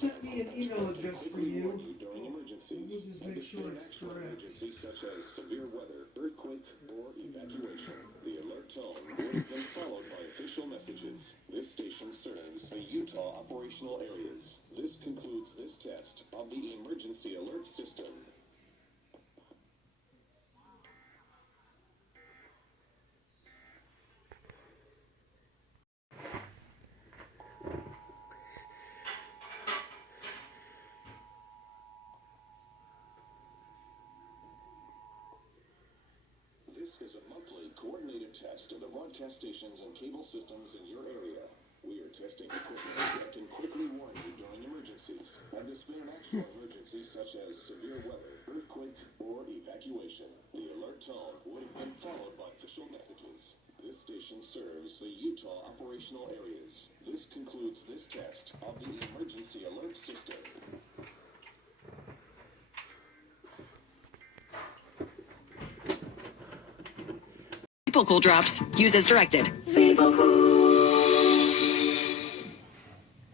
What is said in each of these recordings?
sent me an email address for you. We'll just make sure it's correct. Such as severe weather, earthquake, or evacuation. The alert tone would have been followed by official messages. This station serves the Utah operational areas. This concludes this test of the emergency alert system. Is a monthly coordinated test of the broadcast stations and cable systems in your area. We are testing equipment that can quickly warn you during emergencies. Had this been an actual emergency such as severe weather, earthquake, or evacuation, the alert tone would have been followed by official messages. This station serves the Utah operational areas. This concludes this test of the emergency alert system. Cool drops. Use as directed.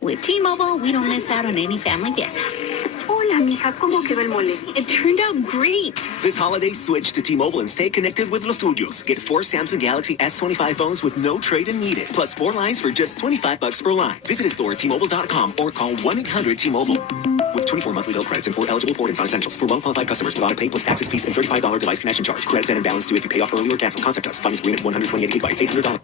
With T-Mobile, we don't miss out on any family fiestas. Hola, mija, ¿cómo quedó el mole? It turned out great. This holiday, switch to T-Mobile and stay connected with Los Tuyos. Get 4 Samsung Galaxy S25 phones with no trade-in needed, plus 4 lines for just $25 per line. Visit a store at T-Mobile.com or call 1-800-T-Mobile. With 24 monthly bill credits and 4 eligible port-ins on essentials. For well-qualified customers with auto pay plus taxes, fees, and $35 device connection charge. Credits and balance due if you pay off early or cancel. Contact us. Finance agreement 128 gigabytes, $800.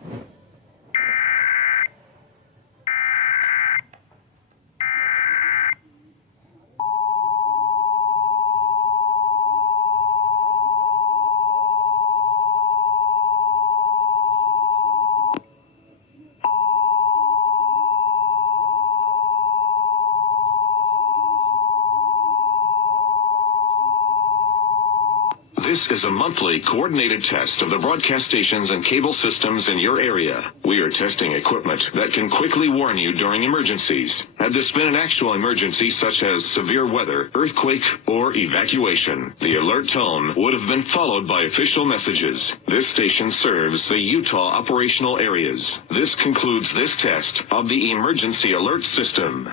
This is a monthly coordinated test of the broadcast stations and cable systems in your area. We are testing equipment that can quickly warn you during emergencies. Had this been an actual emergency such as severe weather, earthquake, or evacuation, the alert tone would have been followed by official messages. This station serves the Utah operational areas. This concludes this test of the emergency alert system.